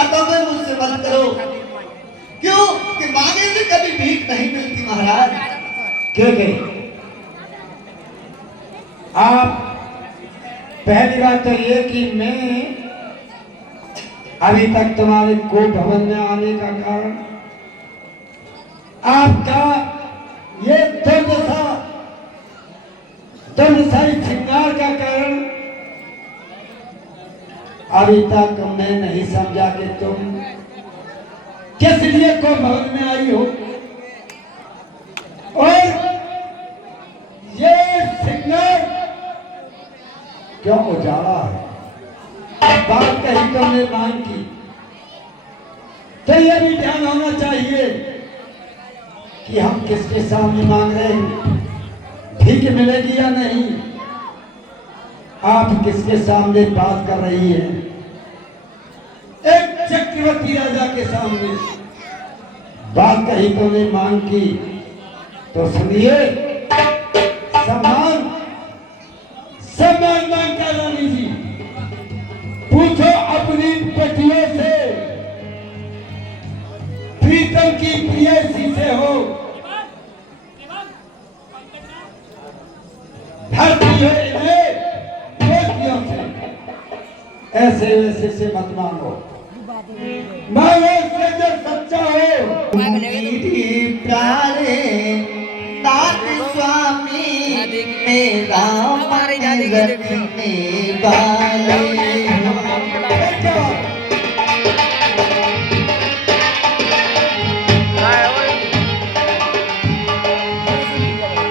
बातों में मुझसे मत करो। क्यों कि मांगे से कभी भीख नहीं मिलती महाराज। आप पहली बात तो ये कि मैं अभी तक तुम्हारे को भवन में आने का कारण आपका ये दुर्दशाई श्रृंगार का कारण अभी तक मैं नहीं समझा कि तुम किस लिए को भवन में आई हो। और ये श्रृंगार क्यों उजाड़ा है। बात कही तुमने मांग की तो ये भी ध्यान होना चाहिए कि हम किसके सामने मांग रहे हैं, भीख मिलेगी या नहीं। आप किसके सामने बात कर रही हैं? एक चक्रवर्ती राजा के सामने बात कही तुमने मांग की तो सुनिए, सम्मान मांगता रानी जी। पूछो अपनी पतियों से, प्रीतम की प्रियसी से हो, धरती है इन्हें बेटियों से, ऐसे वैसे से मत मांगो, मांगो से जो सच्चा हो। मेरी प्यारे नाथ स्वामी मेरा मन रखने वाले।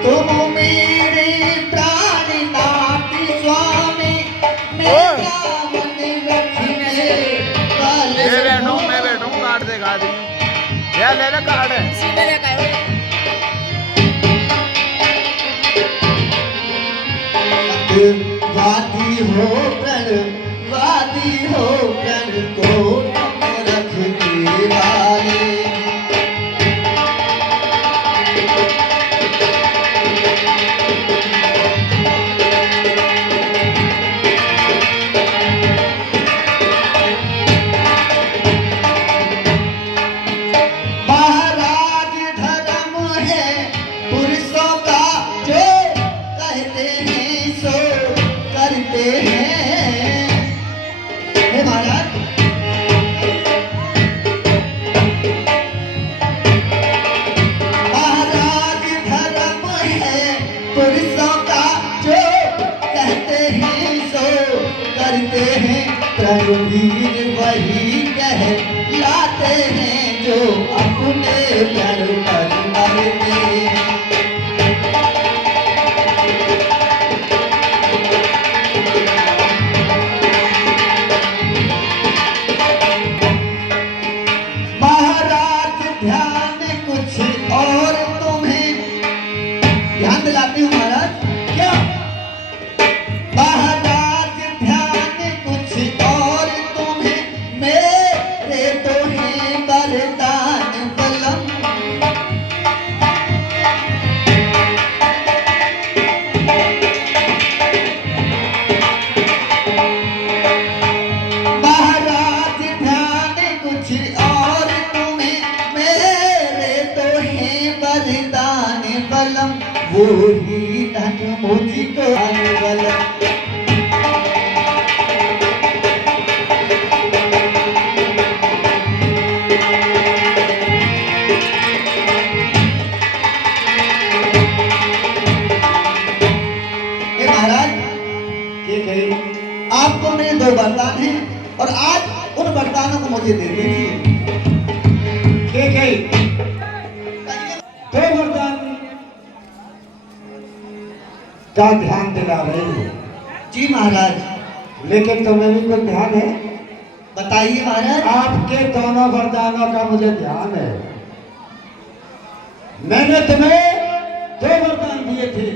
तुम मेरे प्राणनाथ स्वामी मेरा मन रखने वाले। मैं बैठूं काट देगा ये ले ले कार्ड है सीधे ले का वादी हो प्रण को रखने वाले। महाराज धर्म है पुरुषों का, जो कहते हैं सो करते हैं। हे महाराज, महाराज धर्म है पुरुषों का, जो कहते हैं सो करते हैं। रणवीर वही कह लाते हैं जो अपने प्यार पर मरते हैं। महाराज ध्यान कुछ और तुम्हें ध्यान दिलाती हूँ महाराज। क्या महाराज ध्यान कुछ और तुम्हें मेरे तो है वरदान बलम। महाराज ध्यान कुछ और तुम्हें मेरे तो है वरदान बलम। वो ही धन मुझको बलम। महाराज आपको मेरे दो वरदान हैं और आज उन वरदानों को मुझे दे दीजिए। तो वरदान का ध्यान दिला रही हो। जी महाराज। लेकिन तुम्हें भी कुछ ध्यान है? बताइए महाराज। आपके दोनों वरदानों का मुझे ध्यान है। मैंने तुम्हें दो वरदान दिए थे,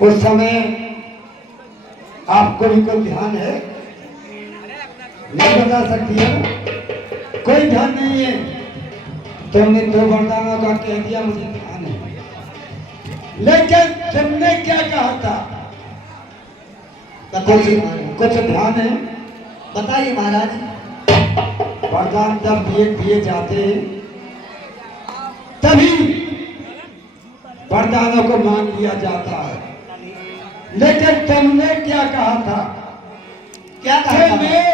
उस समय आपको भी कोई ध्यान है? नहीं बता सकती है? कोई ध्यान नहीं है। तुमने दो वरदानों का कह दिया, मुझे ध्यान है, लेकिन तुमने क्या कहा था? कुछ ध्यान है? बताइए महाराज। वरदान जब दिए जाते हैं तभी वरदानों को मान लिया जाता है। लेकिन तुमने क्या कहा था? क्या कहा था? मैं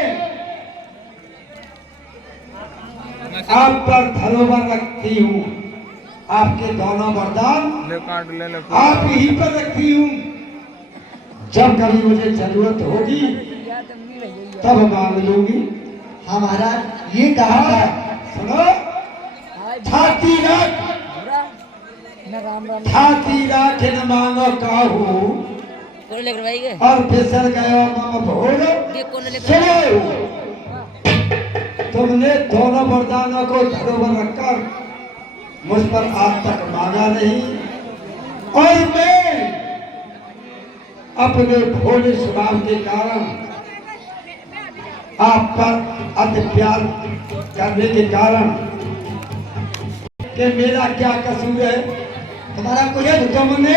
आप पर धरोहर रखती हूँ, आपके दोनों वरदान ले काट ले ले आप ही पर रखती हूँ। जब कभी मुझे जरूरत होगी तब मांग लूंगी। हाँ महाराज, ये कहा था। सुनो, छाती रख, छाती रख न मांगो काहू, और फिसल गयो मम भोर। सुनो, तुमने दोनों वरदानों को धरोहर रखकर मुझ पर आज तक मांगा नहीं, और मैं अपने भोले स्वभाव के कारण आप पर अति प्यार करने के कारण कि मेरा क्या कसूर है? तुम्हारा कुछ कि तुमने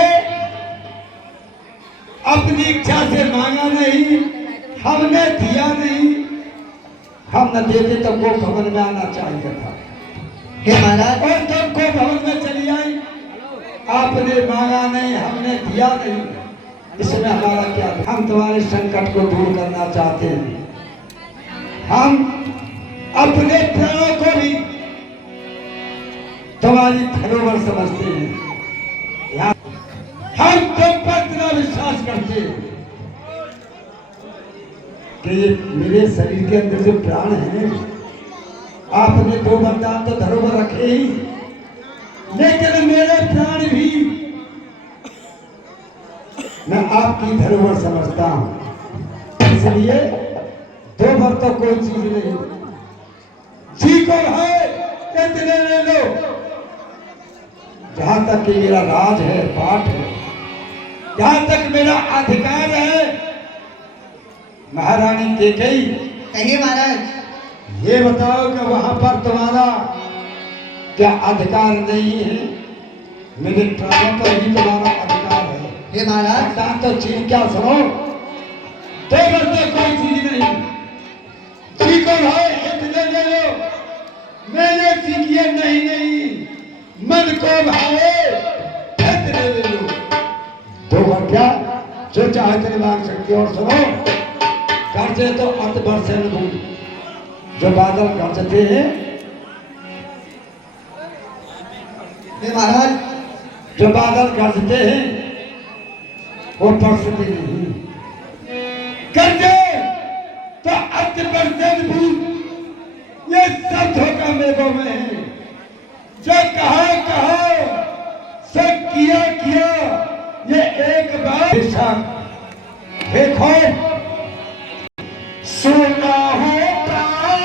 अपनी इच्छा से मांगा नहीं, हमने दिया नहीं। हम न देते तो को भवन में आना चाहिए था। हे महाराज, और तुम को भवन में चली आई, आपने मांगा नहीं, हमने दिया नहीं, इसमें हमारा क्या? हम तुम्हारे संकट को दूर करना चाहते हैं। हम अपने प्राणों को भी तुम्हारी धरोहर समझते हैं। हम तुम पर इतना विश्वास करते हैं कि ये मेरे शरीर के अंदर जो प्राण है, आपने दो वरदान तो धरोहर रखे ही, लेकिन मेरे प्राण भी मैं आपकी धरोहर समझता हूं। इसलिए दो बार तो कोई चीज नहीं, जी को है इतने ले लो। जहां तक कि मेरा राज है, पाठ है, जहां तक मेरा अधिकार है, महारानी कैकेयी, कहिए महाराज। ये बताओ कि वहां पर तुम्हारा क्या अधिकार नहीं है? मेरे प्राणों पर ही तुम्हारा अधिकार है। हे महाराज, तो चीज क्या सुनो, दो बरते कोई चीज नहीं, जी को भाई इतने ले लो। मैंने सीखिए नहीं नहीं, मन को भाई इतने ले लो। दो बार क्या जो चाहे तेरे मांग सकते हो। और सुनो, कर्जे तो अर्थ बरसे न, जो बादल गरजते हैं, हे महाराज, जो बादल गरजते हैं वो बरसते नहीं। कर्जे तो अर्थ बरसे भी, ये सब धोखा मेरे में है। जो कहा सब किया, ये एक बार देखो, सुना हो प्राण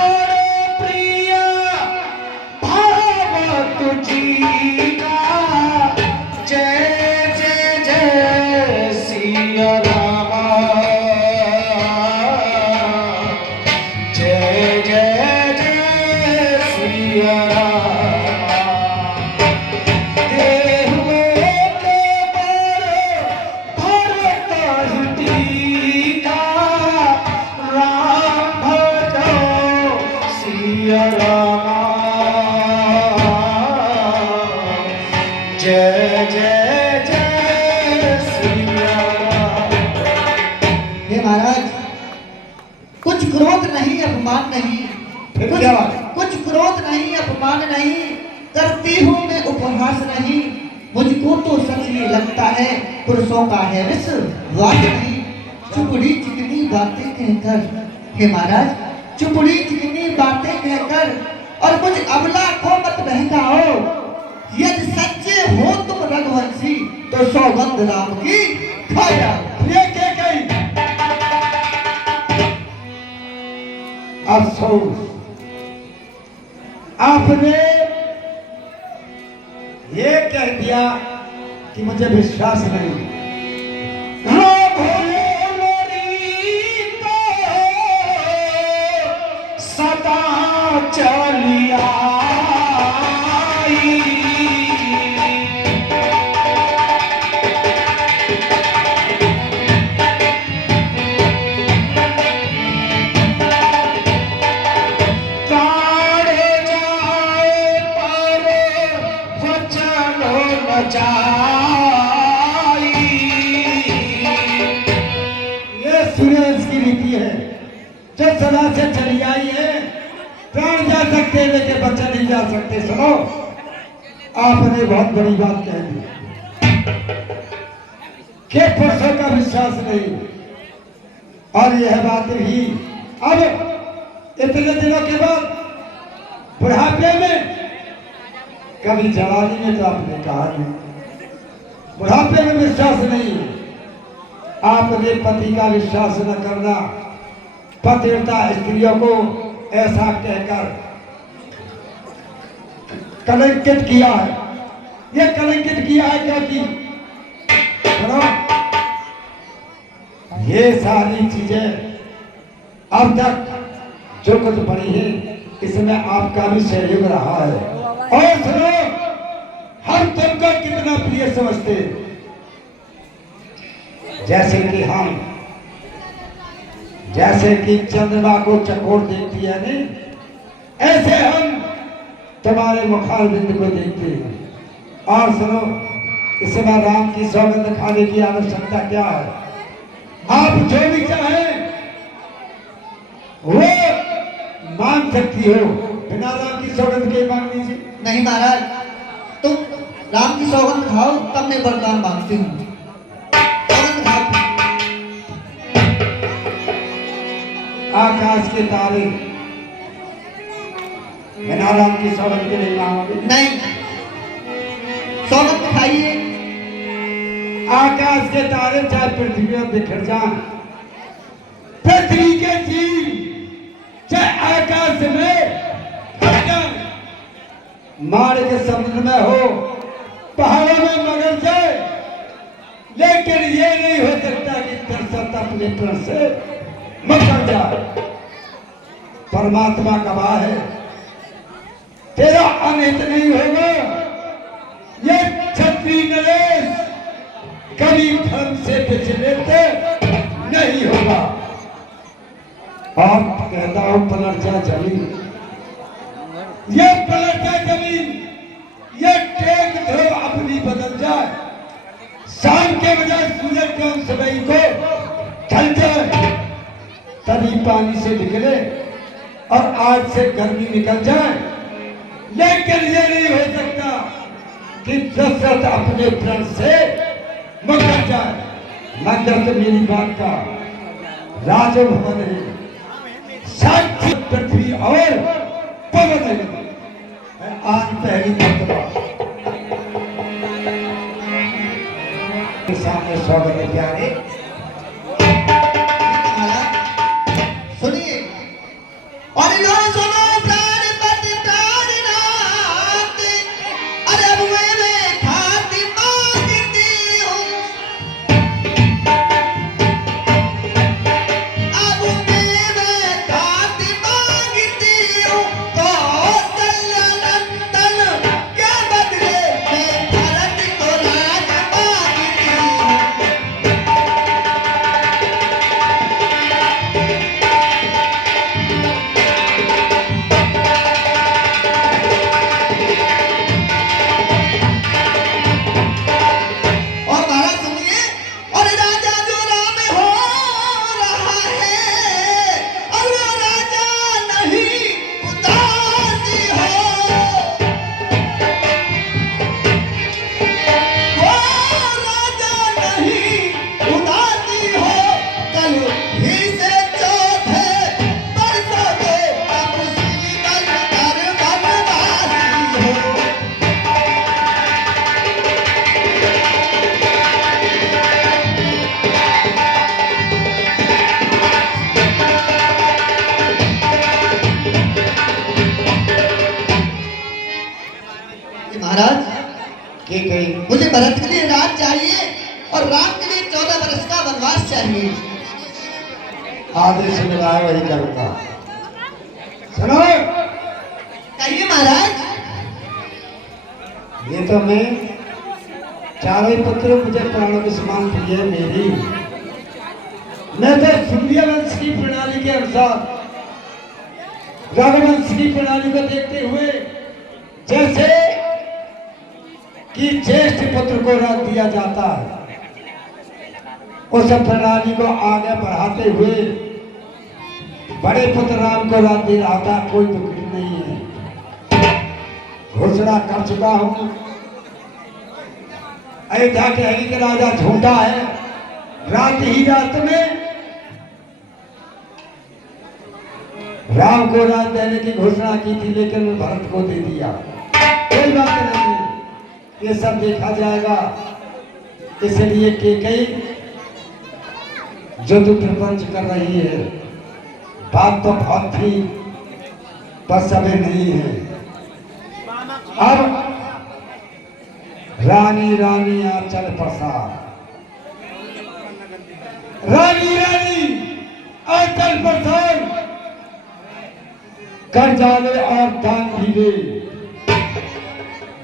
प्रिय भाव तुझी का, जय जय जय सिया रामा, जय जय जय सिया रामा। देह में के भरत टीका, राम भजो सिया रामा, जय जय जय सिया रामा। हे महाराज, कुछ क्रोध नहीं, अपमान नहीं, फिर क्या? कुछ क्रोध नहीं, अपमान नहीं, करती हूँ मैं उपहास नहीं। मुझको तो सच ये लगता है पुरुषों का है विश्वास नहीं। चुपड़ी चिकनी बातें कहकर, हे महाराज, चुपड़ी चिकनी बातें कहकर और कुछ अबला को मत बहकाओ। यदि सच्चे हो तुम रघुवंशी तो सौगंध राम की खा जाओ। ये क्या कही? अफसोस, आपने ये कह दिया कि मुझे विश्वास नहीं। सदा चलिया प्राण जा सकते लेकिन बच्चे नहीं जा सकते। सुनो, आपने बहुत बड़ी बात कह दी कि पुरुषों का विश्वास नहीं, और यह बात ही अब इतने दिनों के बाद बुढ़ापे में, कभी जवानी में तो आपने कहा नहीं, बुढ़ापे में विश्वास नहीं। आपने पति का विश्वास न करना, पतिव्रता स्त्रियों को ऐसा कहकर कलंकित किया है। ये कलंकित किया है क्योंकि ये सारी चीजें अब तक जो कुछ बनी है इसमें आपका भी सहयोग रहा है। और सुनो, हम तुमको कितना प्रिय समझते, जैसे कि चंद्रमा को चकोर देखती है नहीं, ऐसे हम तुम्हारे मुखारबिंद को देखते हैं। और सुनो, इसमें राम की सौगंध खाने की आवश्यकता क्या है? आप जो भी चाहें वो मांग सकती हो, बिना राम की सौगंध के मांग लीजिए। नहीं महाराज, तुम राम की सौगंध खाओ तब मैं वरदान मांगती हूँ। सौगंध खाओ। आकाश के तारे बिना राम की सौगंध के नहीं मांगोगे? नहीं, सौगंध खाइए। आकाश के तारे चाहे पृथ्वी पर बिखर जाएं, पृथ्वी के जीव चाहे आकाश में फट जाएं, मार के समुद्र में हो, पहाड़ों में मगर जाए, लेकिन ये नहीं हो सकता कि दरअसल अपने प्रण से मकर जाए। परमात्मा गवाह है, तेरा अनित नहीं होगा। ये क्षत्रिय नरेश कभी धर्म से विचलित नहीं होगा। और कहता हूं पलट जाए जमीन, ये पलट जाए जमीन, ये टेक ध्रुव अपनी बदल जाए, शाम के बजाय सूरज के अंश को ढल जाए, तभी पानी से निकले और आज से गर्मी निकल जाए। लेकिन ये नहीं हो सकता कि दशरथ अपने प्रण से मकर जाए। मकर तो मेरी बात का राजभवन है, साक्षी पृथ्वी और पवन है। आज पहली मर्तबा सामने स्वागत है प्यारे। सुनिए, और लो सुनो प्राणपति प्राणनाथ, अरे अब मैं खाती मांगती हूँ, अब मैं खाती मांगती हूँ, कौशल्यनंदन के बदले मैं भरत को राज मांगती हूँ। और महाराज सुनिए, और राजा जो राम हो रहा है, और वो राजा नहीं उदासी हो, वो राजा नहीं उदासी हो, कल ही से चौथे बरसों के अब शीतल कर बनवासी हो। महाराज, के गई मुझे भरत के लिए राज चाहिए और राम के लिए 14 वर्ष का वनवास चाहिए। आदेश मिला है वही करूंगा। सुनो, कहिए महाराज। ये तो मैं चारों ही पुत्र मुझे प्राणों के समान प्रिय मेरी। मैं तो सूर्य वंश की प्रणाली के अनुसार रघुवंश की प्रणाली को देखते हुए, जैसे कि ज्येष्ठ पुत्र को रख दिया जाता है, उस प्रणाली को आगे बढ़ाते हुए बड़े पुत्र राम को रख दे रहा था। कोई दुख नहीं। नहीं है। घोषणा कर चुका हूं, अयोध्या के हरि के राजा झूठा है। रात ही रात में राम को राज देने की घोषणा की थी, लेकिन भरत को दे दिया। कोई बात नहीं, ये सब देखा जाएगा। इसलिए कैकेयी जो तू प्रपंच कर रही है, बात तो बहुत थी, बस अभी नहीं है। अब रानी रानी आंचल पसार, रानी रानी आंचल पसार, कर जाने और दान भी दे,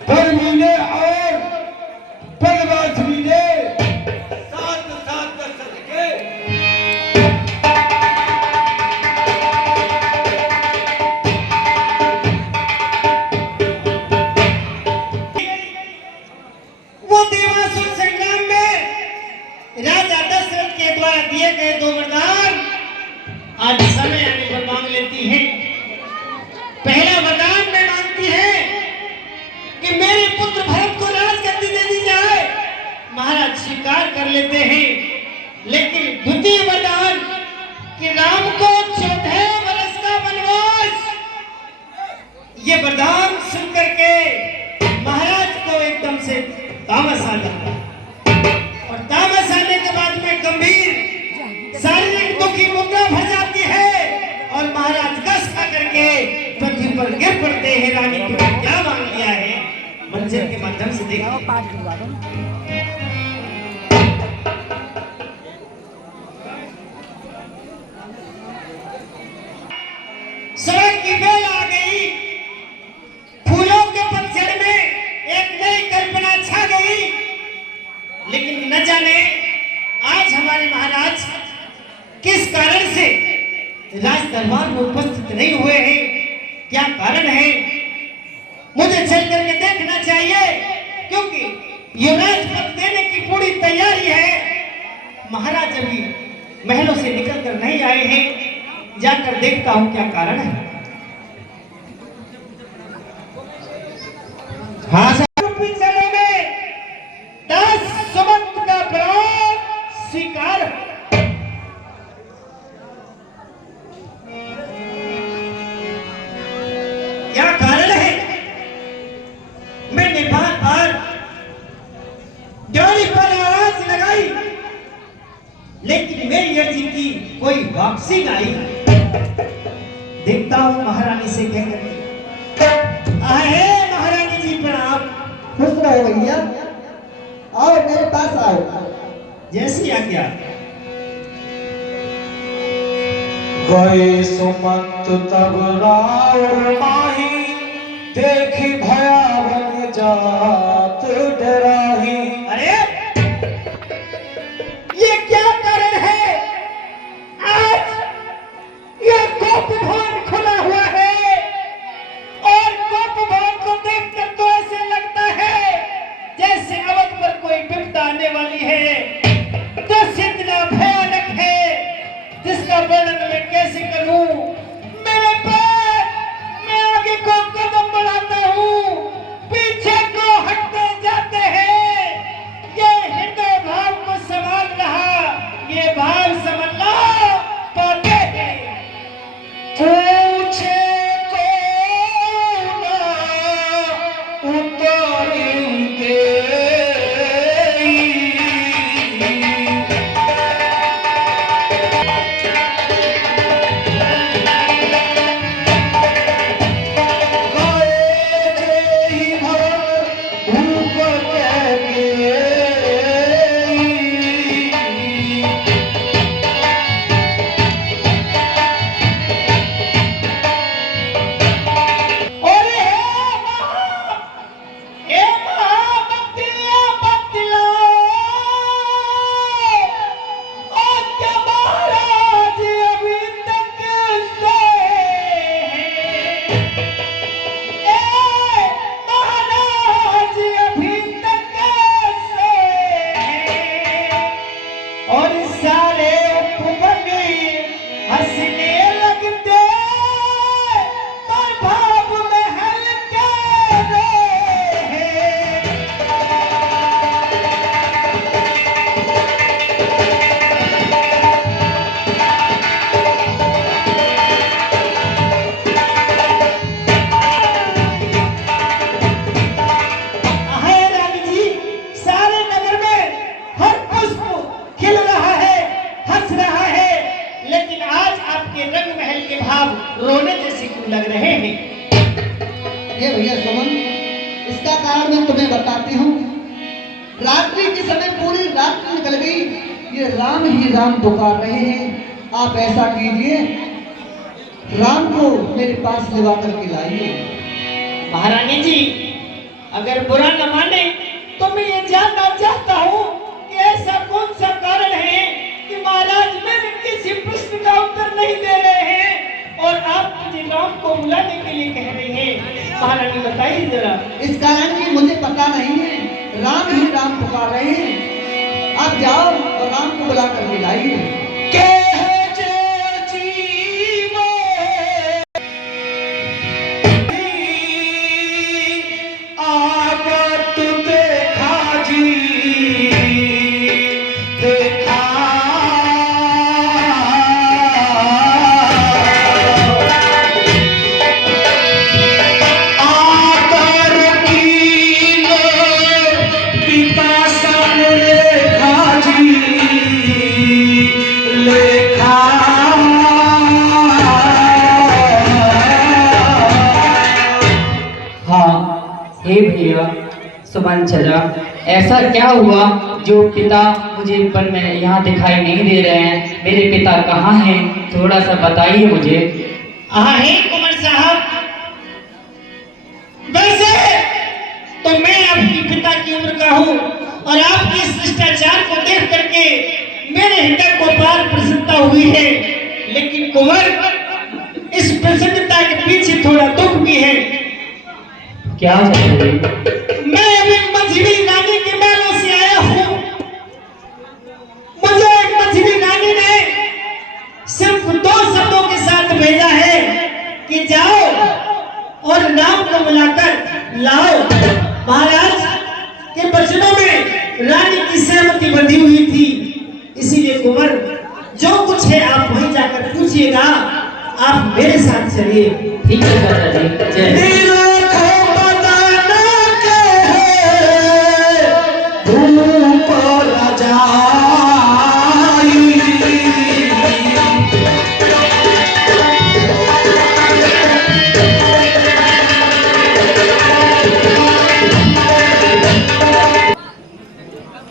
पर मिले और बनवास भी दे, साथ साथ सदके। वो देवासुर संग्राम में राजा दशरथ के द्वारा दिए गए 2 वरदान आज समय आने पर मांग लेती है। पहला वरदान में मांगती है कि मेरे पुत्र भरत को राजगद्दी दे दी जाए। महाराज स्वीकार कर लेते हैं, लेकिन द्वितीय वरदान कि राम को 14 वर्ष का वनवास, ये वरदान सुनकर के महाराज को एकदम से तामस आ जाता है और तामस आने के बाद में गंभीर शारीरिक दुख की मुद्रा फंस जाती है और महाराज कस खा करके पृथ्वी पर गिर पड़ते हैं। रानी तुमने क्या मांग लिया है, मंजर के माध्यम से देखिए। सड़क की बेल आ गई, फूलों के पतझड़ में एक नई कल्पना छा गई, लेकिन न जाने आज हमारे महाराज किस कारण से राज दरबार में उपस्थित नहीं हुए हैं, क्या कारण है? मुझे चल करके देखना चाहिए, क्योंकि ये राजपद देने की पूरी तैयारी है। महाराज अभी महलों से निकल कर नहीं आए हैं, जाकर देखता हूं क्या कारण है। हाँ चलो में 10 सुमंत का प्राण स्वीकार। क्या कारण है? मैंने बार बार गाड़ी पर आवाज लगाई, लेकिन मेरी अर्जी की कोई वापसी न आई। देखता हूं महारानी से कहकर आए। महारानी जी प्रणाम। खुश रहो भैया, आओ मेरे पास आओ। जैसी आज्ञा। गए सुमंत तब राउर माही, देखी भयावन जात डराही। अरे ये क्या कारण है? आज ये गोप भवन खुला हुआ है और गोप भवन को देखकर तो ऐसे लगता है जैसे अवध पर कोई विपदा आने वाली है। दृश्य इतना भयानक है जिसका वर्णन मैं कैसे करूं। मेरे पैर, मैं हैं। ये भैया सुमन, इसका कारण मैं तुम्हें बताती हूँ। रात्रि के समय पूरी रात निकल गई, ये राम ही राम पुकार रहे हैं। आप ऐसा कीजिए, राम को मेरे पास लिवा करके लाइए। महारानी जी, अगर बुरा न माने तो मैं ये जानना चाहता हूँ कि ऐसा कौन सा कारण है कि महाराज मेरे किसी प्रश्न का उत्तर नहीं दे रहे हैं और आप मुझे राम को बुलाने के लिए कह रहे हैं। महारानी बताइए जरा। इस कारण की मुझे पता नहीं है, राम ही राम पुकार रहे हैं। आप जाओ और राम को बुला करके लाइए। हे भैया सुमन चचा, ऐसा क्या हुआ जो पिता मुझे वन में यहाँ दिखाई नहीं दे रहे हैं? मेरे पिता कहाँ हैं? थोड़ा सा बताइए मुझे। हाँ है कुमार साहब, वैसे तो मैं आपके पिता की उम्र का हूँ और आपके शिष्टाचार को देख करके मेरे हृदय को पार प्रसन्नता हुई है, लेकिन कुंवर इस प्रसन्नता के पीछे थोड़ा दुख भी है। क्या चाहिए? मैं अभी मझली रानी के महलों से आया हूँ। मुझे मझली रानी ने सिर्फ 2 शब्दों के साथ भेजा है कि जाओ और राम को बुलाकर लाओ। महाराज के वचनों में रानी की सहमति बंधी हुई थी, इसीलिए कुंवर जो कुछ है आप वहीं जाकर पूछिएगा। आप मेरे साथ चलिए। ठीक है चाचा जी, जय।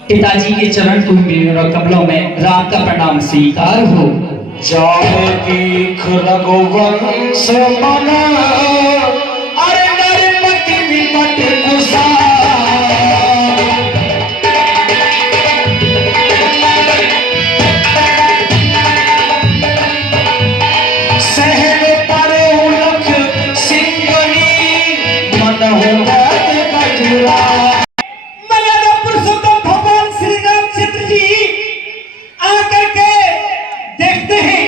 पिताजी के चरण तुम्हारे कमलों में राम का प्रणाम स्वीकार हो। जाए दीख रघुवंश मना, अरे नरपति विपट कुसा। सहन परे उलख सिंगनी, मन हो गए गजरा। आकर के देखते हैं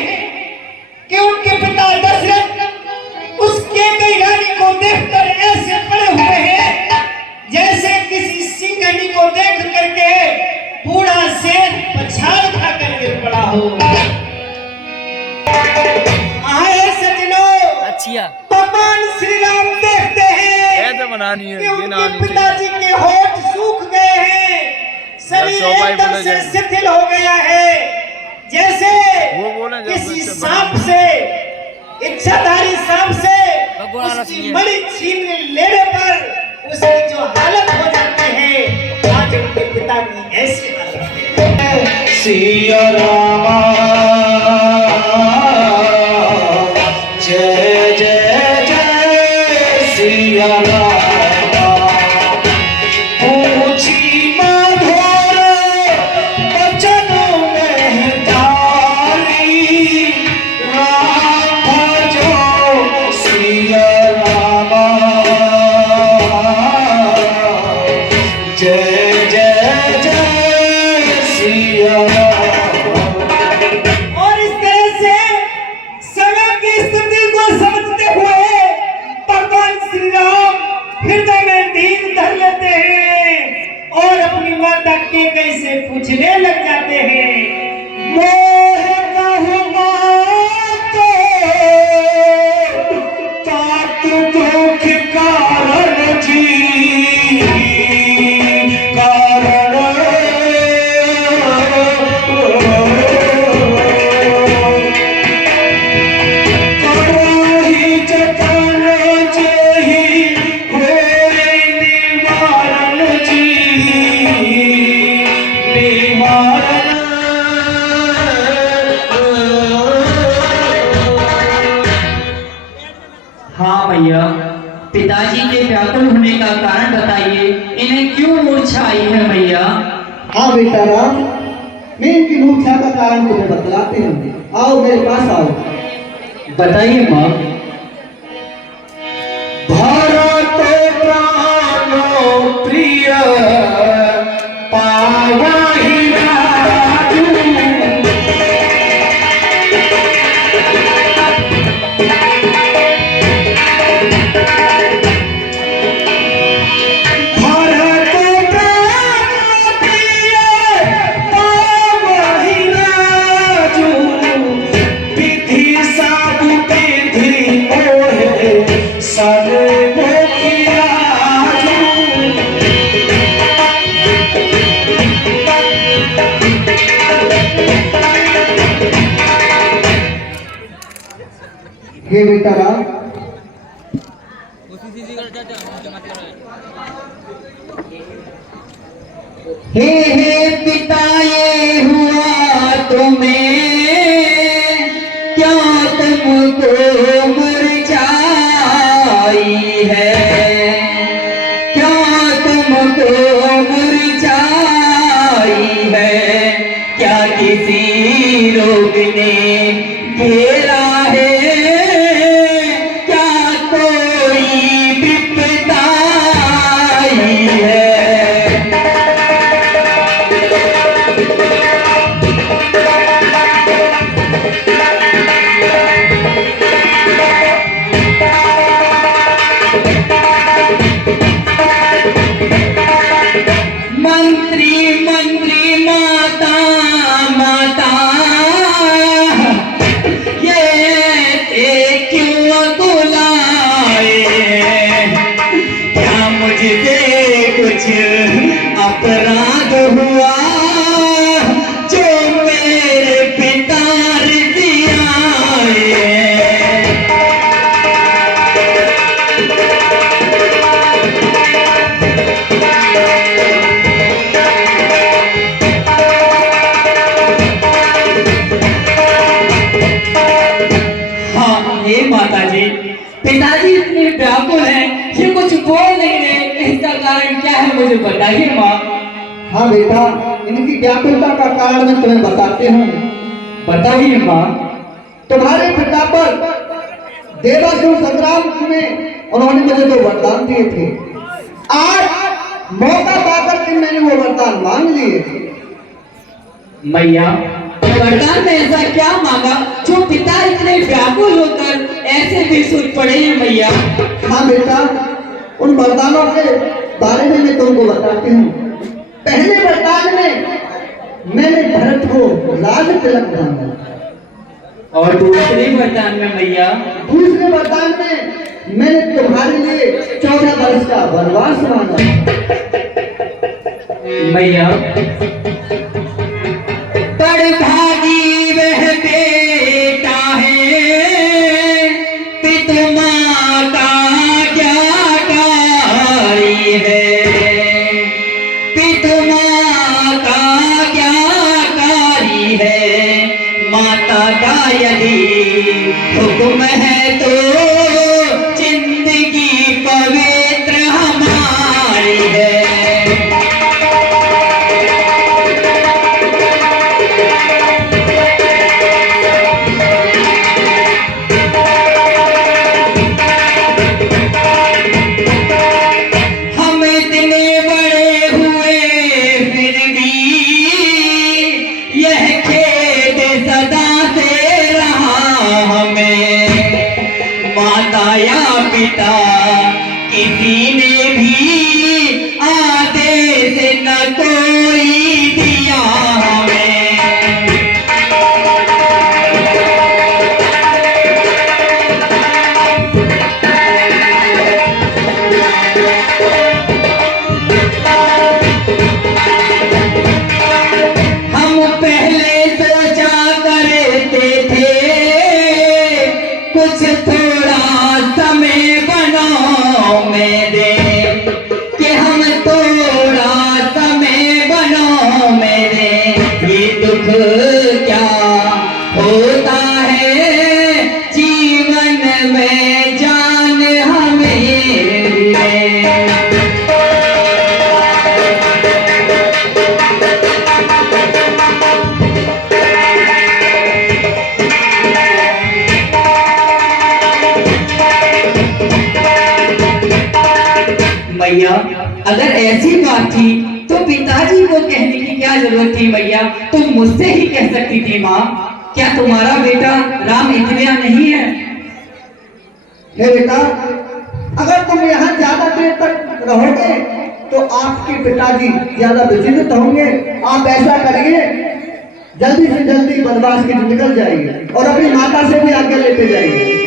कि उनके पिता दशरथ उसके कई रानी को देखकर ऐसे पड़े हुए हैं जैसे किसी सिंघनी को देख करके बूढ़ा शेर पछाड़ खा करके पड़ा हो। आए सजनो, भगवान श्री राम देखते हैं कि उनके पिताजी के होठ सूख गए हैं, शरीर एकदम से शिथिल हो गया है, जैसे किसी सांप से, इच्छाधारी सांप से उसकी मणि छीन लेने पर उसकी जो हालत हो जाती है, आज उनके पिता की ऐसी हालत है। सिया रामा जय जय जय सिया रामा। और इस तरह से समय की स्थिति को समझते हुए भगवान श्री राम हृदय में दीन धर लेते हैं और अपनी माता के कैसे पूछने लग जाते हैं। मोह कहूँगा तो तात दुख कारण जी जतन पिताजी के व्याकुल होने का कारण बताइए, इन्हें क्यों मूर्छा आई है मैया? हाँ बेटा राम, मैं इनकी मूर्छा का कारण तुम्हें बतलाते हूँ। आओ मेरे पास आओ। बताइए माँ। भारत प्राणो प्रिय पावहि राजू। भारत प्राणो प्रिय पावहि राजू। विधि सब विधि मोहे हे बेटा राम, हे पिता ये हुआ तुम्हें, क्या तुमको मुरझाई है? क्या तुमको मुरझाई है? क्या किसी रोग ने घेरा है? क्या कोई विपदा आई है? मंत्री मंत्री माता माता, ये क्यों बुलाए? क्या मुझसे कुछ अपराध हुआ जो मेरे पिता दियाए? हे माता जी, पिताजी इतने व्याकुल हैं, ये कुछ बोल नहीं रहे, इसका कारण क्या है मुझे बताइए माँ। हाँ बेटा, इनकी व्याकुलता का कारण मैं तुम्हें बताते हूँ। बताइए माँ। तुम्हारे पिता पर देवासुर संग्राम में उन्होंने मुझे दो वरदान दिए थे। आज मौका पाकर के मैंने वो वरदान मांग लिए। मैया, वरदान में ऐसा क्या मांगा जो पिता इतने व्याकुल होकर ऐसे बेसुध पड़े हैं मैया? हाँ बेटा, उन वरदानों के बारे में मैं तुमको बताती हूँ। पहले वरदान में मैंने भरत को राज तिलक मांगा, और दूसरे वरदान में मैया? दूसरे वरदान में मैंने तुम्हारे लिए 14 वर्ष का वनवास मांगा। मैया, बड़भागी वह बेटा है, पिता माँ का क्या कारी है? पिता माँ का क्या कारी है? माता का यदि हुक्म है तो जिंदगी पवित्र हमारी है। पिता किसी ने भी आदेश न कोई दिया हमें। हम पहले सोचा करते थे कुछ थोड़ा समय बनाओ में दे, कि हम थोड़ा समय भैया अगर ऐसी बात थी तो पिताजी को कहने की क्या जरूरत थी भैया, तुम मुझसे ही कह सकती थी माँ। क्या तुम्हारा बेटा राम इतना नहीं है? हे बेटा, अगर तुम यहाँ ज्यादा देर तक रहोगे तो आपके पिताजी ज्यादा विचलित होंगे। आप ऐसा करिए, जल्दी से जल्दी वनवास के निकल जाइए और अपनी माता से भी आज्ञा लेते जाइए।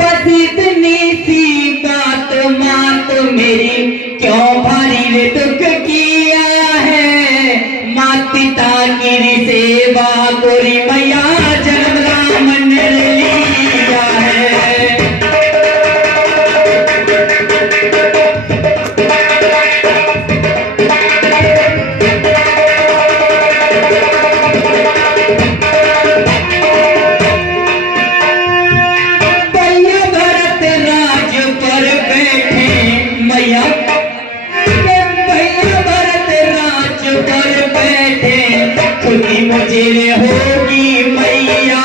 बस इतनी सी बात माँ तो मेरी क्यों भारी रे दुख किया है। माँ पिता की सेवा गोरी मैया जन्म राम ने लिया है। मुझे होगी मैया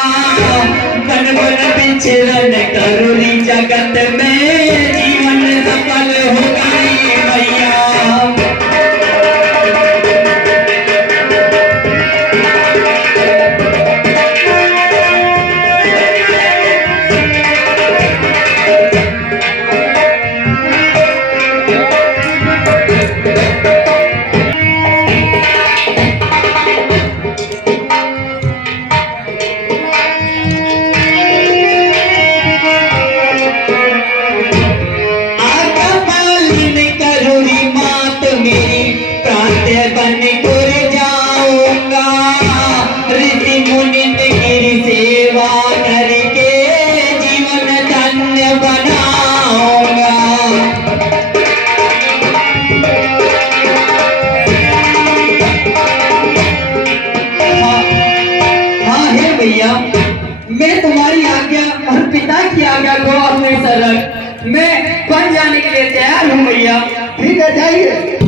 बन बन विचरण करोरी जगत में जीवन सफल हो गई मैया। मैं तुम्हारी आज्ञा और पिता की आज्ञा को अपने सरक मैं बन जाने के लिए तैयार हूँ भैया। ठीक है, जाइए।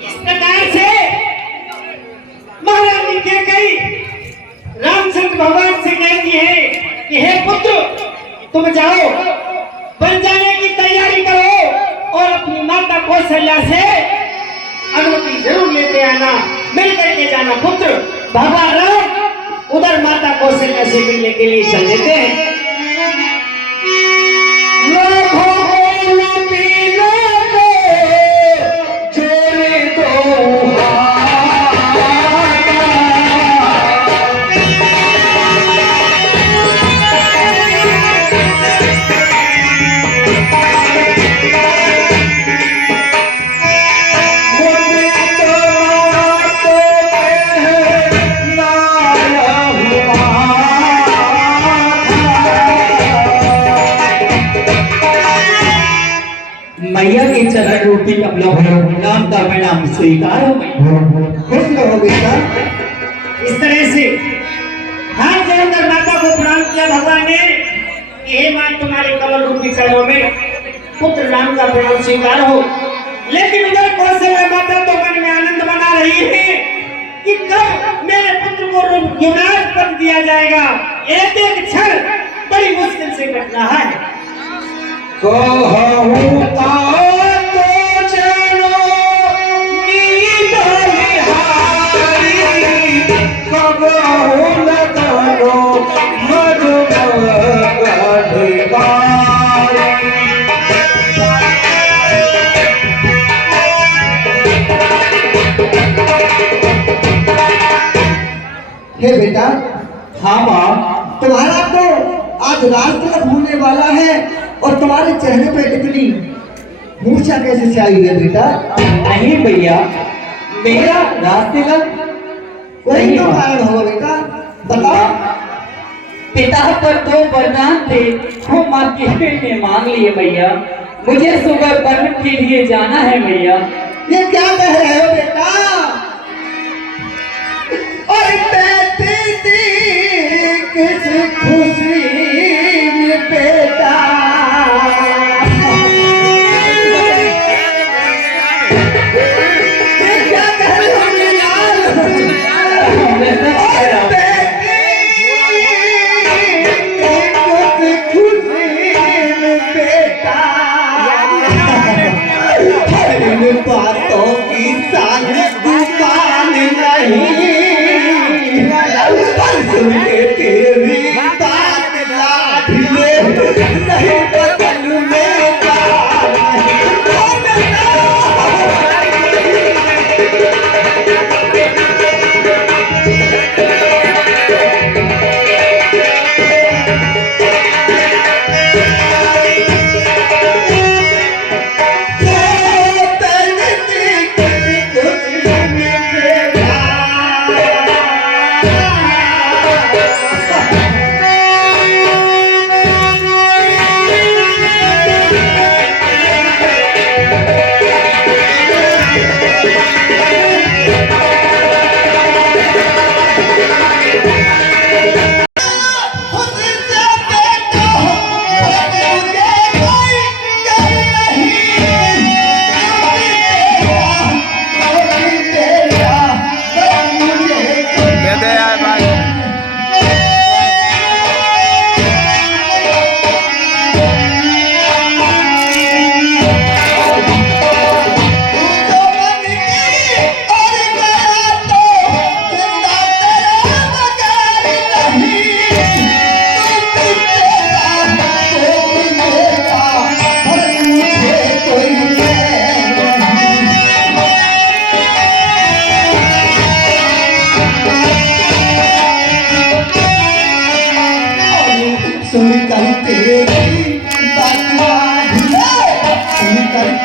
इस प्रकार से महारानी के कई रामचंद्र भगवान से कहती है कि हे पुत्र, तुम जाओ, बन जाने की तैयारी करो और अपनी माता कौशल्या से अनुमति जरूर लेते आना, मिल करके जाना। पुत्र भगवान राम उधर माता कौशल्या से मिलने के लिए चल देते हैं। मैया के चरण रूपी कमलों में राम का नाम स्वीकार हो। खुश रहो बेटा। इस तरह से हाथ जोड़कर माता को प्रणाम किया भगवान ने कि हे मां, तुम्हारे कमल रूपी चरणों में पुत्र राम का प्रणाम स्वीकार हो। लेकिन उधर कौशल्या माता तो मन में आनंद बना रही है कि कब मेरे पुत्र को युवराज पद दिया जाएगा। एक एक क्षण बड़ी मुश्किल से कट रहा है। हे बेटा, हाँ माँ, तुम्हारा तो आज राष्ट्र होने वाला है और तुम्हारे चेहरे पे इतनी मूर्छा कैसे से आई है बेटा? नहीं भैया, मेरा रास्ते का कोई तो कारण होगा बेटा, बताओ। पिता पर दो वरदान थे, वो माँ के ने मांग लिए भैया। मुझे सुबह वन के लिए जाना है भैया। ये क्या कह रहे हो बेटा? और बैठी किस खुशी में बेटा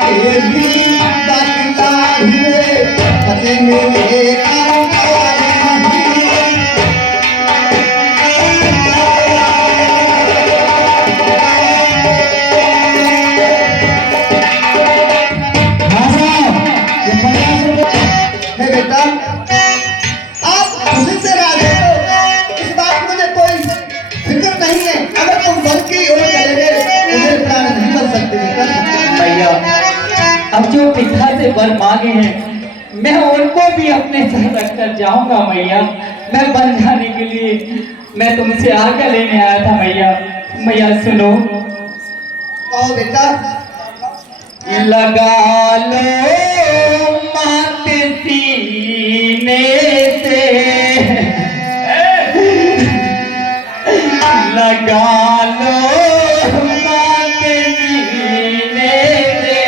ये भी बदला हुए पति मेरे कारदार नहीं। है बेटा, आप खुशी से राजी हो, इस बात की मुझे कोई फिक्र नहीं है। अगर तुम वन की ओर चले गए तो मेरे प्राण नहीं बच सकते बेटा। भैया, अब जो पिता से वर मांगे हैं मैं उनको भी अपने साथ रखकर जाऊंगा मैया। मैं बन जाने के लिए मैं तुमसे आज्ञा लेने आया था मैया। मैया सुनो, कहो बेटा। लगा लो मात सीने से, लगा लो मात सीने से,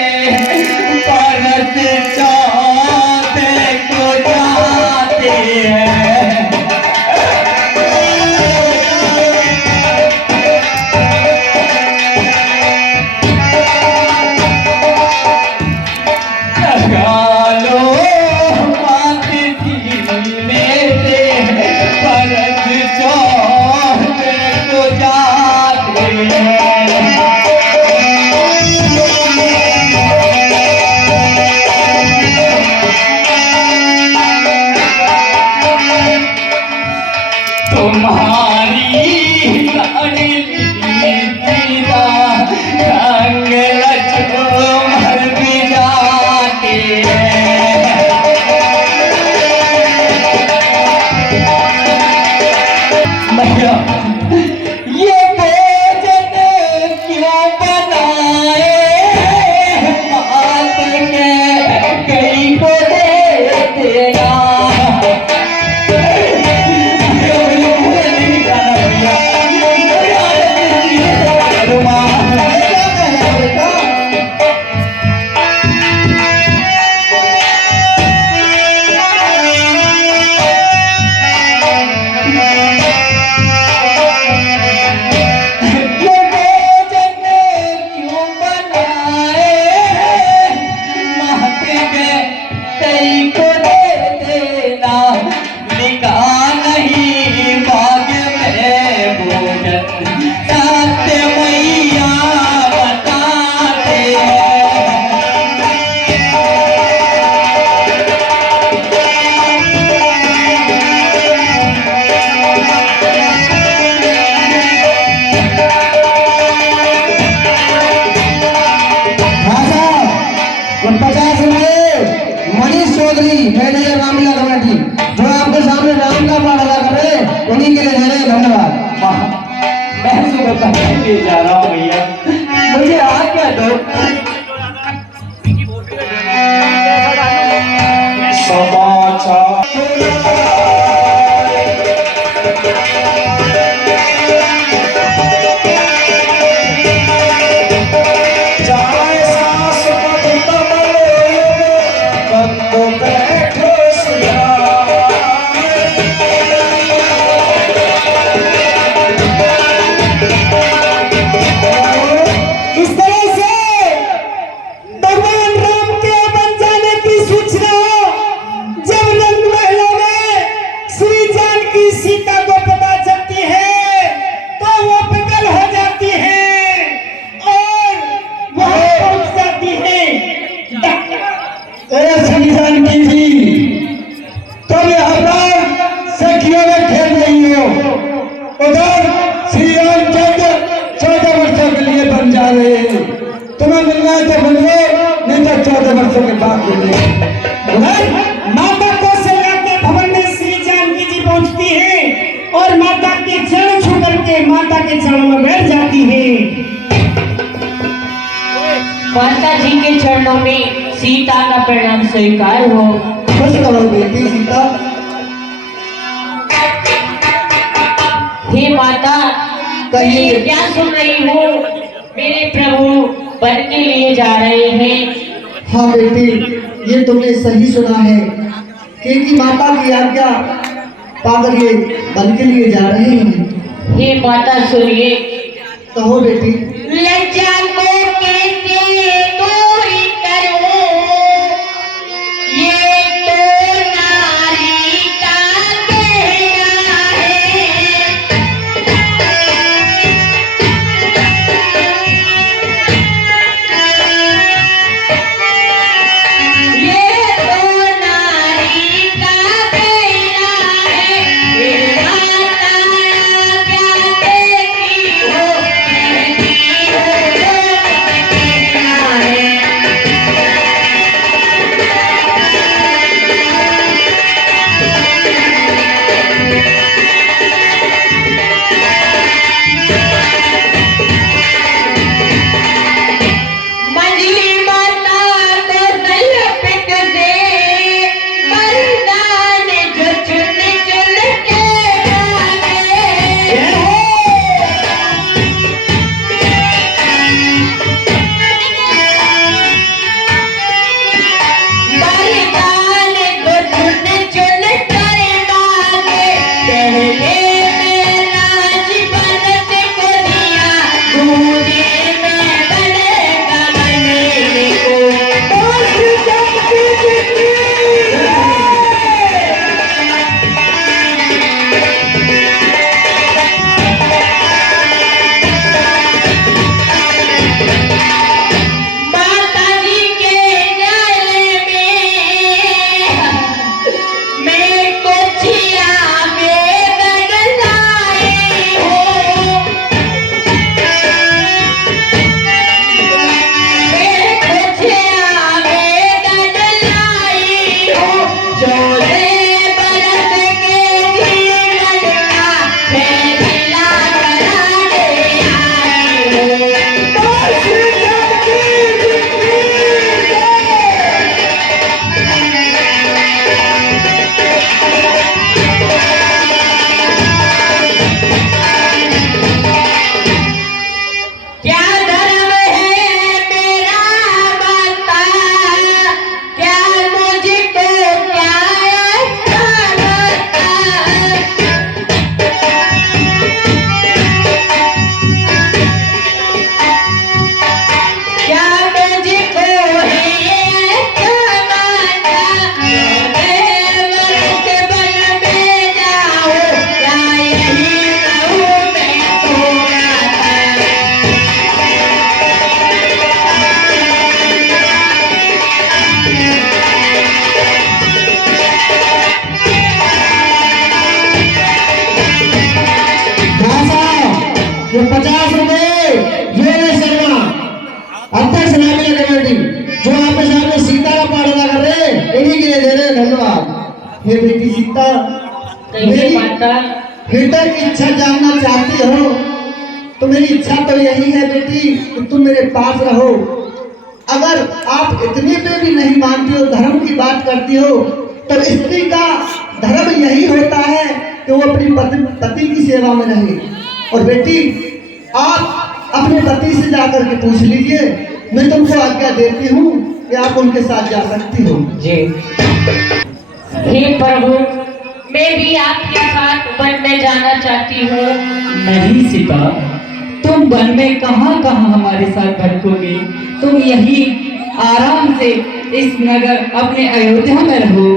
परत चाँद को जाते हैं। मैनेजर रामलीला कमेटी जो आपके सामने राम का पाठ अदा कर रहे हैं, उन्हीं के लिए दे रहे हैं धन्यवाद। मैं सुबह ले जा रहा हूँ भैया, मुझे आज्ञा दो। तुम्हें मिलना है तो मिल लो, नहीं तो 14 वर्षों के बाद मिले। माता कौशल्या के भवन में श्री जानकी जी पहुंचती है और माता के चरण छू करके माता के चरणों में बैठ जाती है। माता जी के चरणों में सीता का प्रणाम स्वीकार हो। खुश करो बेटी सीता। हे माता, कहिए। क्या सुन रही हूँ? मेरे प्रभु वन के लिए जा रहे हैं। हाँ बेटी, ये तुमने सही सुना है, क्योंकि माता की आज्ञा पाकर ये वन के लिए जा रहे हैं। हे माता सुनिए। कहो बेटी। लज्जा को कैसे दूर दे रहे, धन्यवाद। हे बेटी सीता, कैसे माता? हृदय की इच्छा जानना चाहती हो तो मेरी इच्छा तो यही है बेटी कि तुम मेरे पास रहो। अगर आप इतने पे भी नहीं मानती हो, धर्म की बात करती हो, तो स्त्री का धर्म यही होता है कि वो अपनी पति की सेवा में रहे। और बेटी आप अपने पति से जाकर के पूछ लीजिए, मैं तुमको आज्ञा देती हूँ कि आप उनके साथ जा सकती हो। जी। हे प्रभु, मैं भी आपके साथ वन में जाना चाहती हूँ। नहीं सीता, तुम वन में कहाँ कहाँ हमारे साथ भटकोगे? तुम यही आराम से इस नगर अपने अयोध्या में रहो।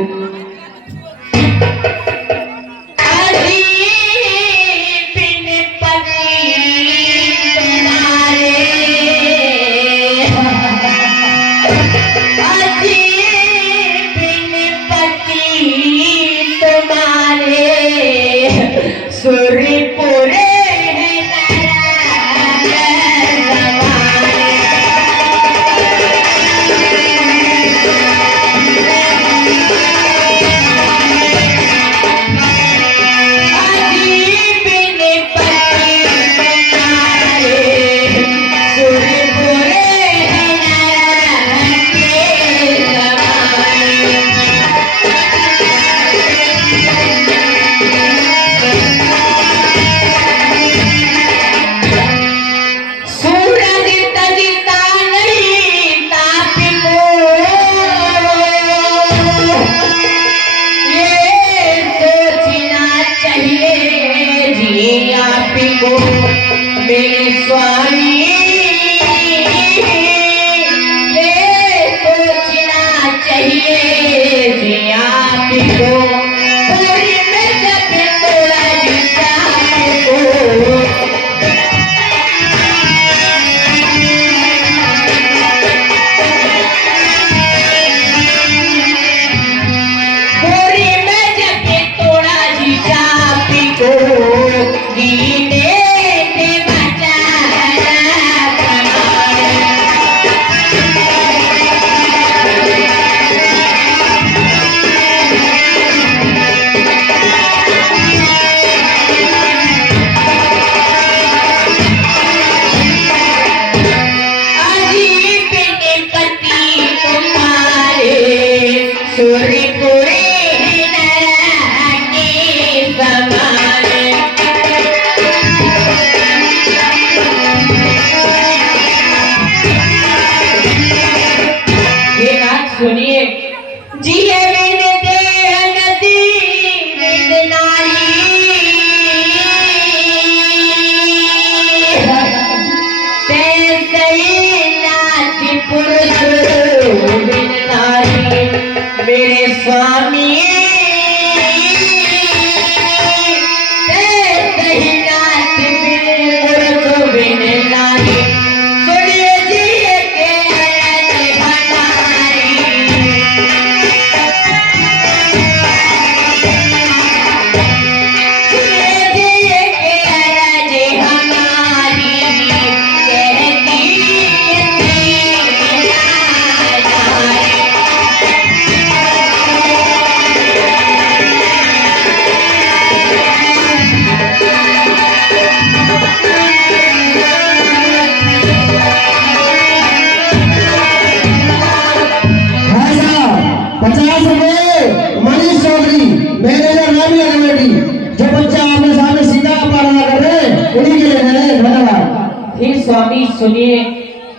स्वामी सुनिए,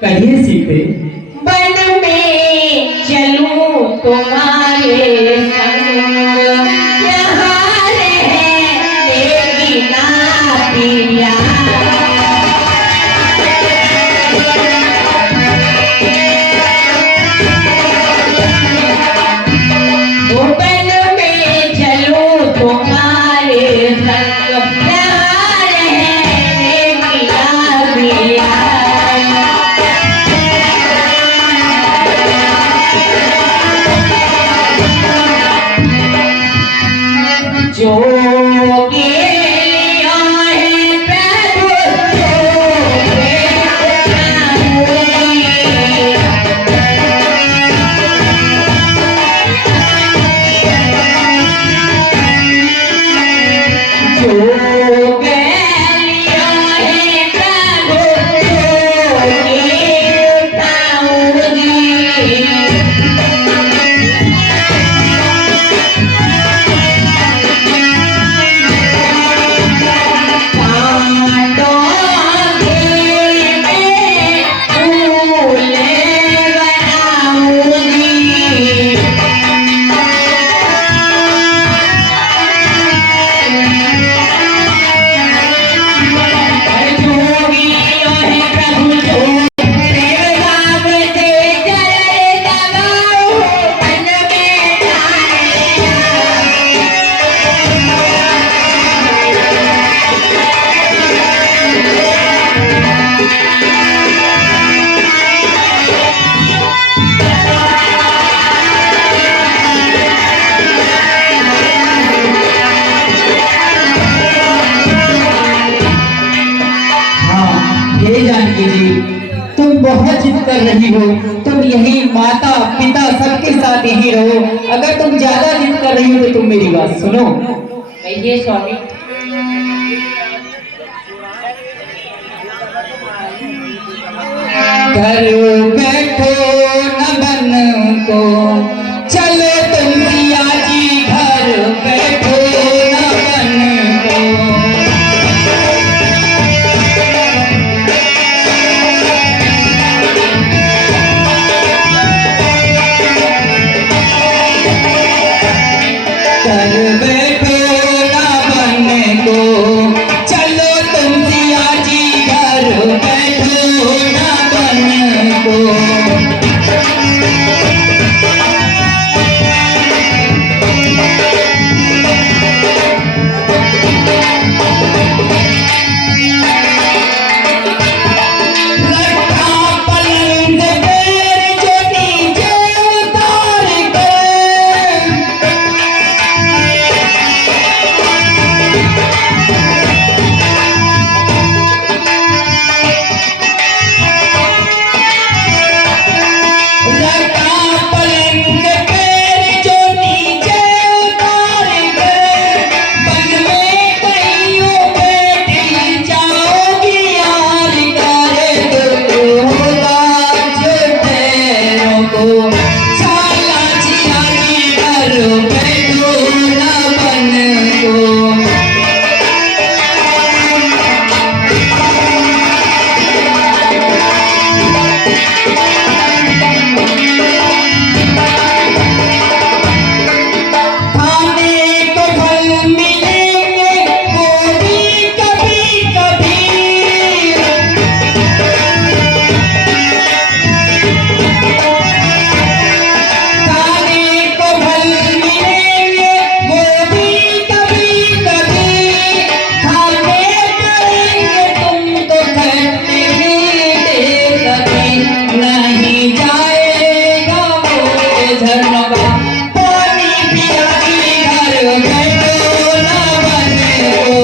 कहिए सीते। वन में चलूं तुम्हारे संग, यहाँ रहने बिना पिया। वन में चलूं तुम्हारे संग, यहाँ रहने बिना पिया। बहुत जिद कर रही हो, तुम यही माता पिता सबके साथ यही रहो। अगर तुम ज्यादा जिद कर रही हो तो तुम मेरी बात सुनो। कहिए स्वामी। घर बैठो न बन को चलो तुम सिया जी, घर बैठो न बन को। घर बैठो न बन को चलो तुम सिया जी, घर बैठो न बन को। लट्ठा पलंग पैर जो नीचे उतार कर, लट्ठा पलंग पैर जो नीचे उतार कर, बन में कईयों बैठ जाओगी यार कर। दुख होगा जो पैरों को साला जिया जी, घर बैठो न बन को। खाने को फल मिलेंगे वो भी कभी कभी, खाने को फल मिलेंगे वो भी कभी कभी, खाने करेंगे तुम तो खट्टे मीठे कभी। नहीं जाएगा वो झरना पानी पिया जी, घर बैठो न बन को।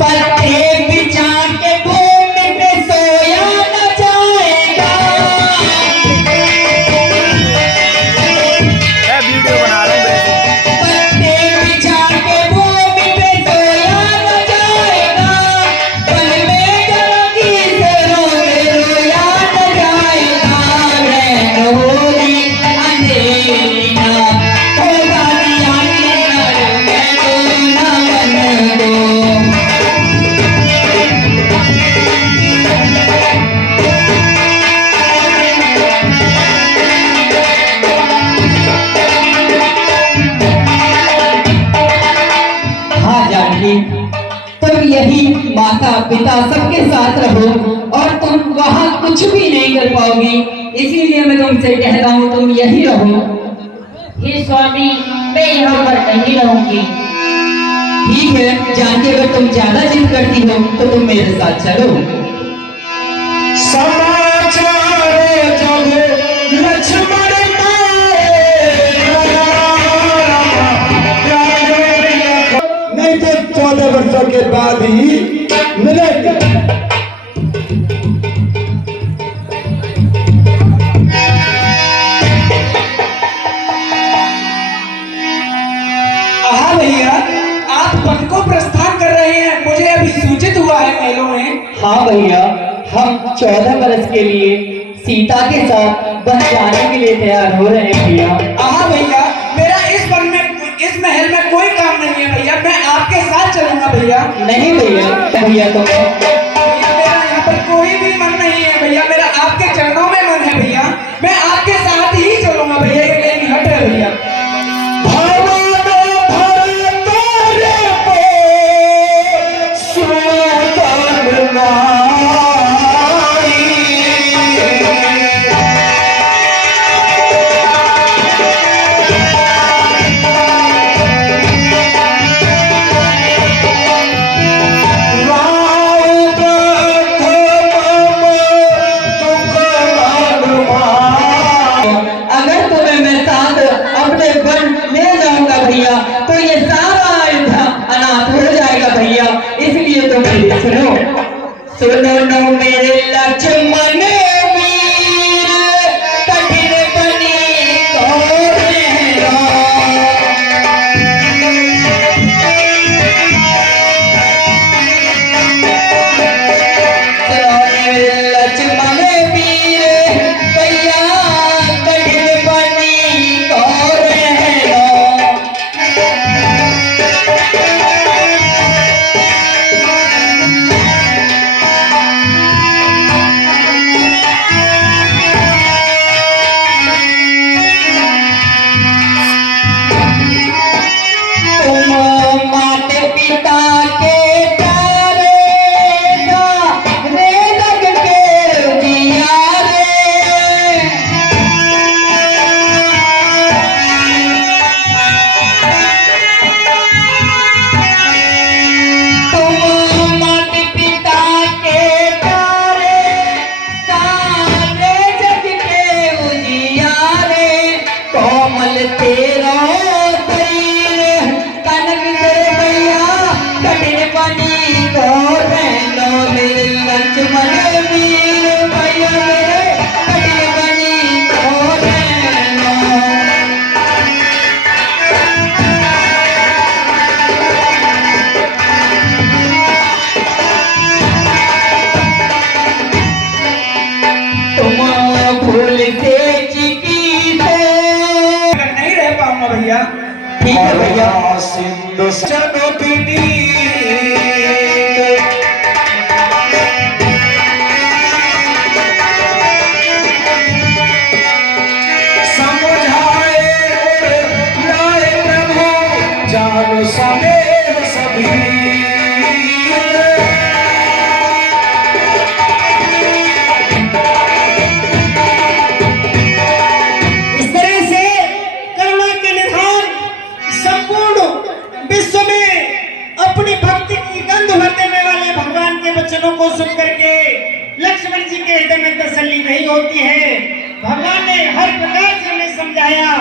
पत्ते बिछा के घूम पे सोया न जाएगा, वीडियो बना रहा हूँ वैसे। पत्ते बिछा के घूम पे सोया न जाएगा, पल में जल्दी से रोया न जाएगा। रैन होगी अंधेरी ना होगा दिया घर बैठो न बन को। हाँ जानकी, तुम यही माता पिता सबके साथ रहो और तुम वहाँ कुछ भी नहीं कर पाओगी, इसीलिए मैं तुमसे कहता हूँ तुम यही रहो। हे स्वामी, मैं यहाँ पर नहीं रहूंगी। ठीक है जानकी, अगर तुम ज्यादा जिद करती हो तो तुम मेरे साथ चलो। समाचार जब लक्ष्मण नहीं तो 14 वर्षों के बाद ही मिलेंगे। हाँ भैया, आप वन को प्रस्थान कर रहे हैं, मुझे अभी सूचित हुआ है मेलों में। हाँ भैया, हम 14 वर्ष के लिए सीता के साथ वन जाने के लिए तैयार हो रहे हैं भैया। हाँ भैया, मेरा इस वन में इस महल में कोई काम नहीं है भैया, मैं आपके साथ चलूंगा भैया। नहीं भैया, भैया तो भैया मेरा यहाँ पर कोई भी मन नहीं है भैया, मेरा आपके चरणों में मन है भैया, मैं आपके साथ ही चलूंगा भैया। ये मेरी हट है भैया। राम भैया तो ये सारा अयोध्या अनाथ हो जाएगा भैया। इसलिए तो मेरी सुनो सुनो नो मेरे लक्ष्मण वीर, कठिन बनी कौन है लक्ष्मण वीर भैया, कठिन बनी कौन है माता पिता के प्यारे रे जग के उजियारे, तुम माता पिता के प्यारे सारे जग के उजियारे, कोमल तेरा शरीर कनक भैया, कठिन बनी कौन है मेरे लक्ष्मण वीर भैया, मेरे कठिन बनी कौन है तुम फूल से चिकी से नहीं रह पाऊंगा भैया। ठीक है भैया। सिंधु चलो पीटी समझाए लाए प्रभु जानो समेत सभी। इस तरह से करुणा के निधान संपूर्ण विश्व में अपनी भक्ति की गंध भरने वाले भगवान के वचनों को सुन करके लक्ष्मण जी के हृदय में तसल्ली नहीं होती है। भगवान ने हर प्रकार से उन्हें समझाया,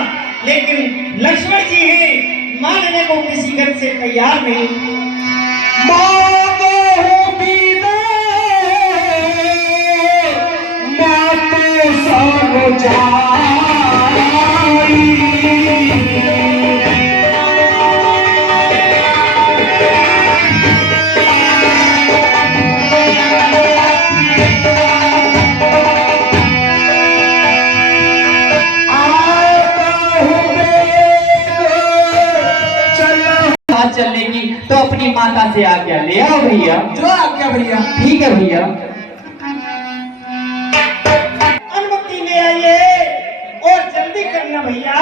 लेकिन लक्ष्मण जी हैं मानने को किसी गत से तैयार नहीं। मांगो बीना मातो सब जाई। चलने की तो अपनी माता से आज्ञा ले आओ भैया। जो आज्ञा भैया। ठीक है भैया। अनुमति ले आइए और जल्दी करना भैया,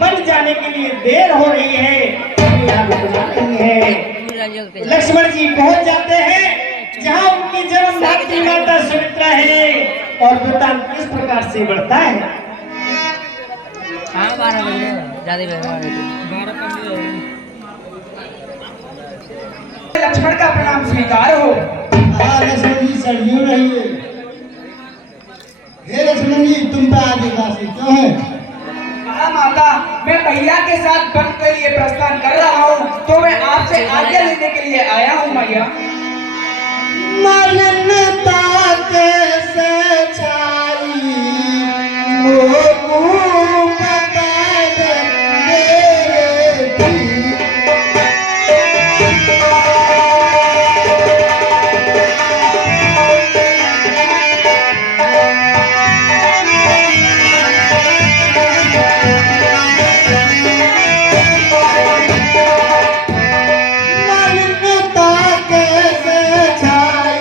बन जाने के लिए देर हो रही है। लक्ष्मण जी पहुंच जाते हैं जहां उनकी जन्मदात्री माता सुमित्रा है और वृतांत किस प्रकार से बढ़ता है। हाँ 12 बजे ज्यादा लक्ष्मण का प्रणाम स्वीकार हो। हाँ लक्ष्मण जी सरयू रहिए। हे लक्ष्मण जी तुम पे आदिवासी क्यों है? हाँ माता, मैं भैया के साथ वन के लिए प्रस्थान कर रहा हूँ, तो मैं आपसे आज्ञा लेने के लिए आया हूँ भैया। मलिनता कैसे छाई मोकू मलिनता कैसे छाई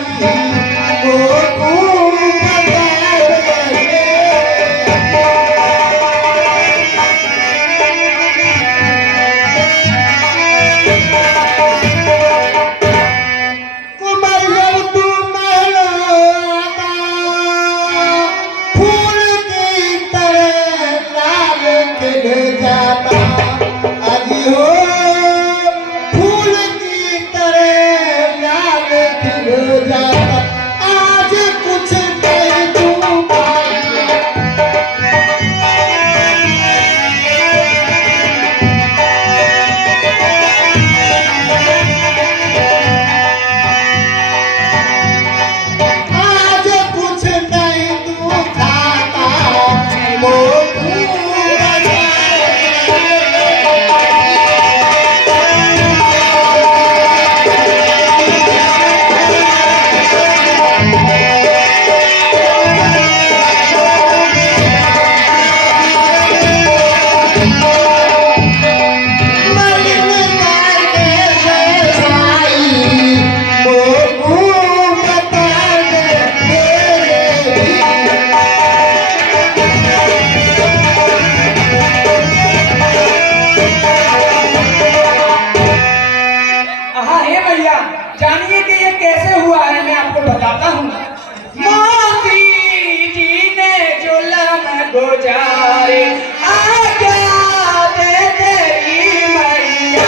जानिए कि ये कैसे हुआ है, मैं आपको बताता हूँ। मोदी जी ने जुल्म गुजारे आज्ञा दे तेरी मैया।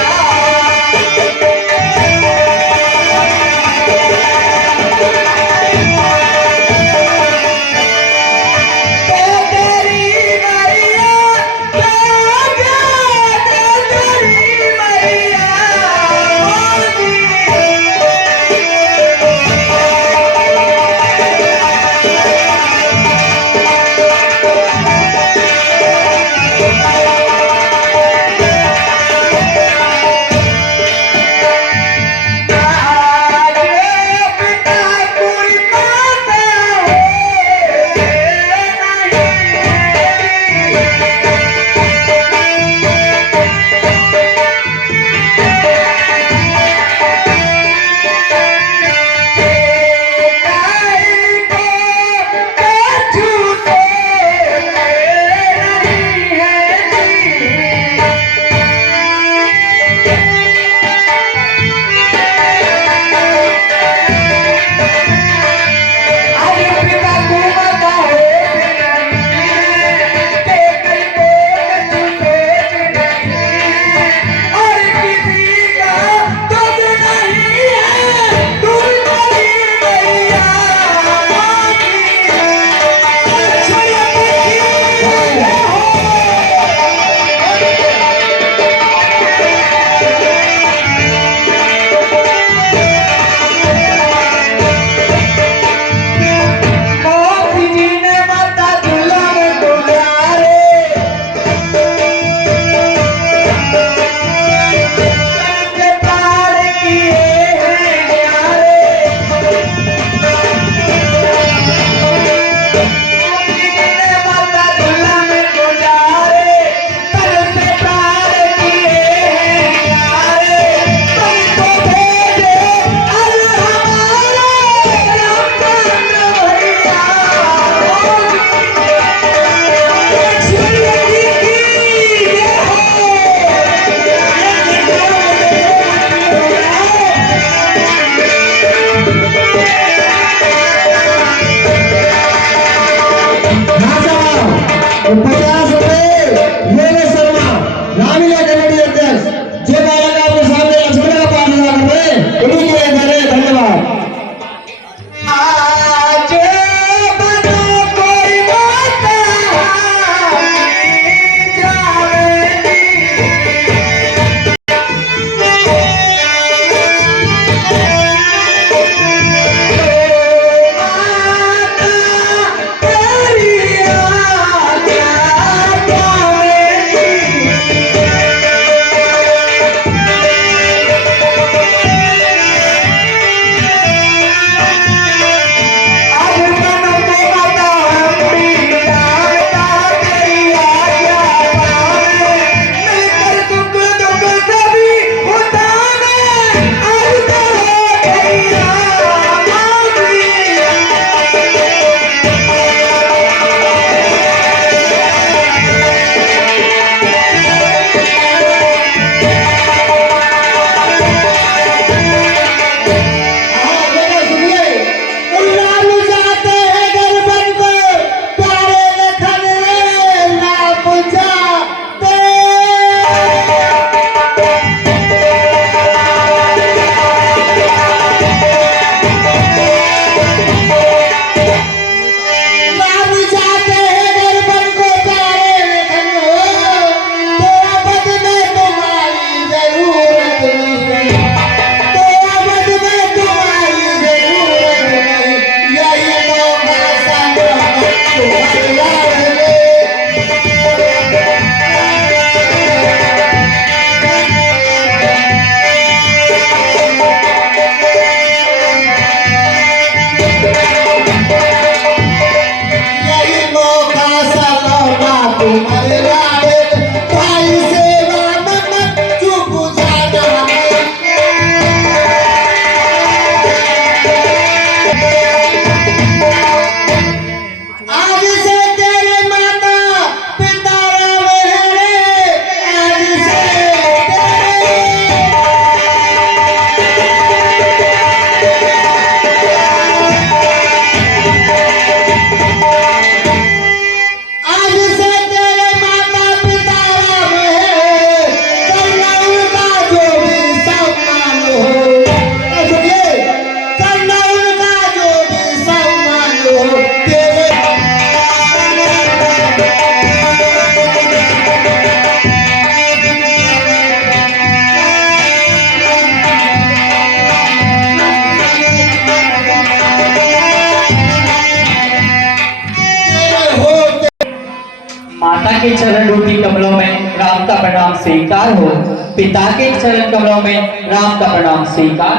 राम का प्रणाम स्वीकार हो। पिता के चरण कमलों में राम का प्रणाम स्वीकार।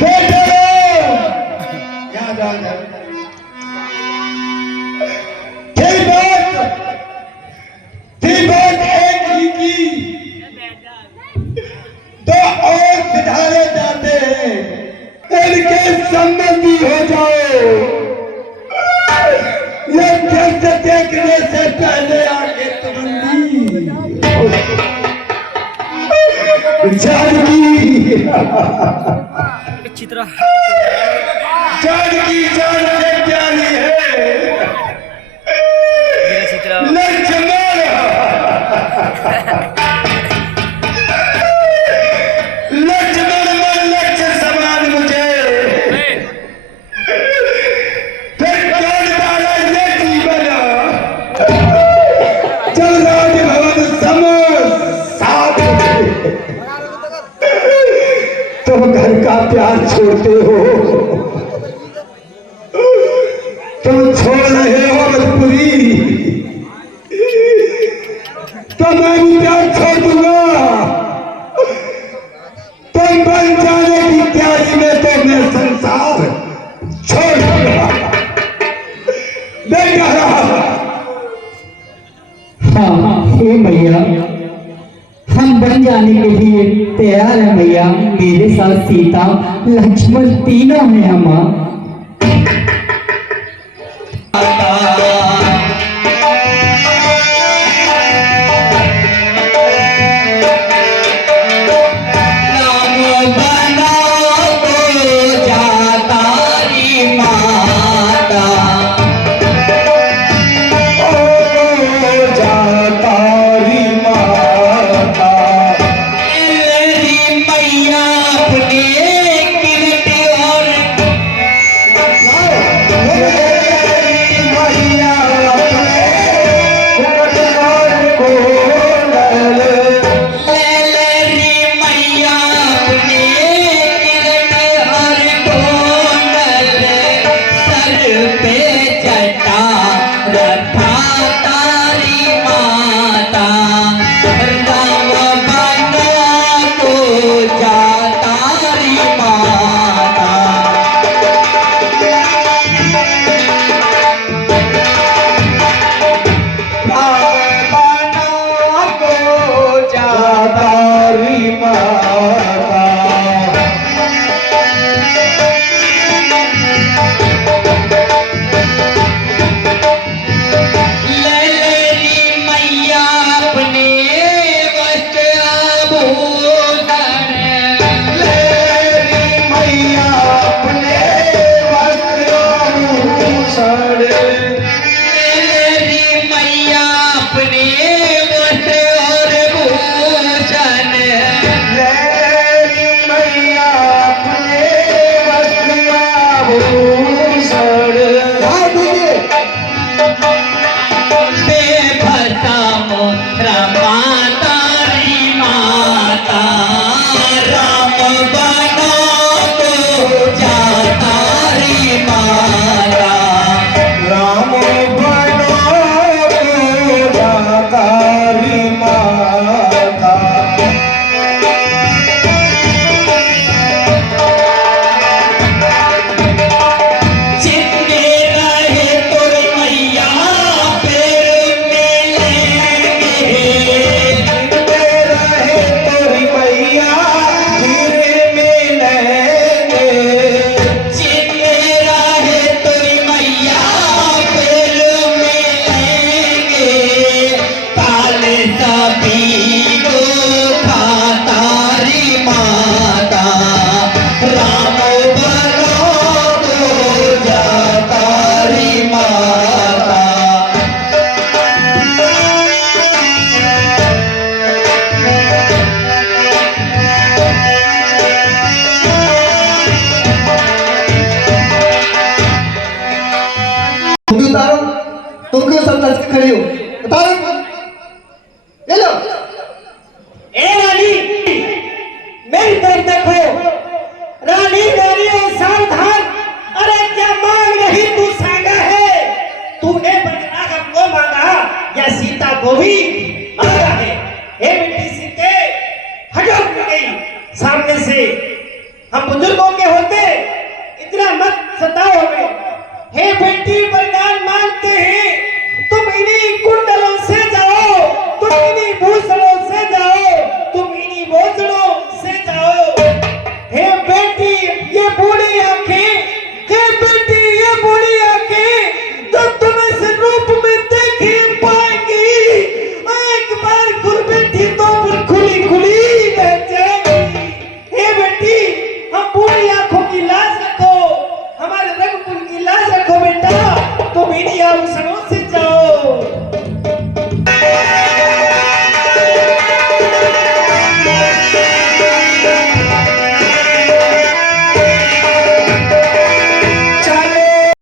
बैठो याद आ जाए थी बात एक ही की, तो और सिधारे जाते हैं, इनके संबंधी हो जाओ। ये दृश्य देखने से पहले आगे तुरंती जानकी जानकी जान से प्यारी है लक्ष्मण। लक्ष्मण मन लक्ष्य समान मुझे, फिर कौन डाला ये जीवन, चल राजभवन साथ तुम घर का प्यार छोड़ते हो, तुम छोड़ रहे हो मजबूरी, तो मैं भी प्यार छोड़ दूंगा। तुम बन जाने की तैयारी में तो मैं संसार छोड़ दूंगा। नहीं कह रहा। हाँ हे मैया, हम बन जाने के लिए तैयार हैं मैया। मेरे साथ सीता लक्ष्मण तीनों हैं हम। को भी